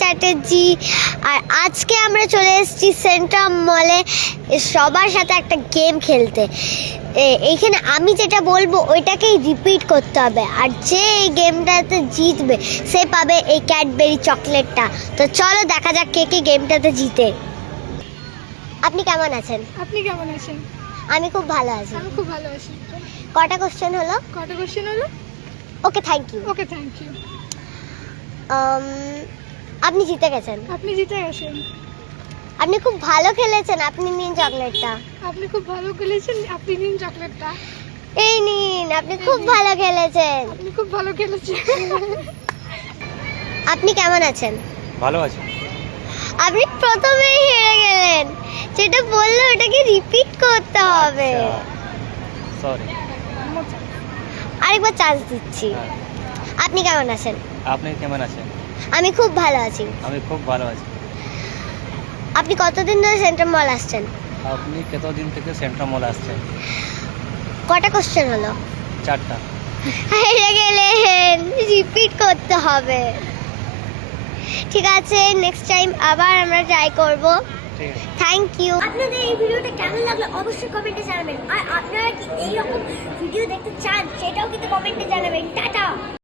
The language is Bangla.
চ্যাটার্জি। আর আজকে আমরা চলে এসেছি সেন্ট্রাম মলে সবার সাথে একটা গেম খেলতে। এইখানে আমি যেটা বলবো ওইটাকেই রিপিট করতে হবে, আর যে এই গেমটাতে জিতবে সে পাবে এই ক্যাডবেরি চকলেটটা। তো চলো দেখা যাক কে কে গেমটাতে জিতে। আপনি কেমন আছেন? আপনি কেমন আছেন? আমি খুব ভালো আছি। আমি খুব ভালো আছি। কটা কোশ্চেন হলো? কটা কোশ্চেন হলো? Okay, thank you. Okay, thank you. আপনি জিতে গেছেন। আপনি জিতে গেছেন। আপনি খুব ভালো খেলেছেন, আপনি নিন চকলেটটা। আপনি খুব ভালো খেলেছেন, আপনি নিন চকলেটটা। এই নিন, আপনি খুব ভালো খেলেছেন। আপনি খুব ভালো খেলেছেন। আপনি কেমন আছেন? ভালো আছি। আপনি প্রথমেই হেরে গেলেন, যেটা বললো ওটাকে রিপিট করতে হবে। সরি। আরেকবার চান্স দিচ্ছি। আপনি কেমন আছেন? আপনি কেমন আছেন? আমি খুব ভালো আছি। আমি খুব ভালো আছি। আপনি কতদিন ধরে সেন্ট্রাম মল আসছেন? আপনি কতদিন থেকে সেন্ট্রাম মল আসছেন? কটা কোশ্চেন হলো? 4টা। হেরে গেলেন, রিপিট করতে হবে। ঠিক আছে, নেক্সট টাইম আবার আমরা ট্রাই করব। ঠিক আছে। Thank you. আপনাদের এই ভিডিওটা কেমন লাগলো অবশ্যই কমেন্টে জানাবেন, আর আপনারা কি এইরকম ভিডিও দেখতে চান সেটাও কিন্তু কমেন্টে জানাবেন। টাটা।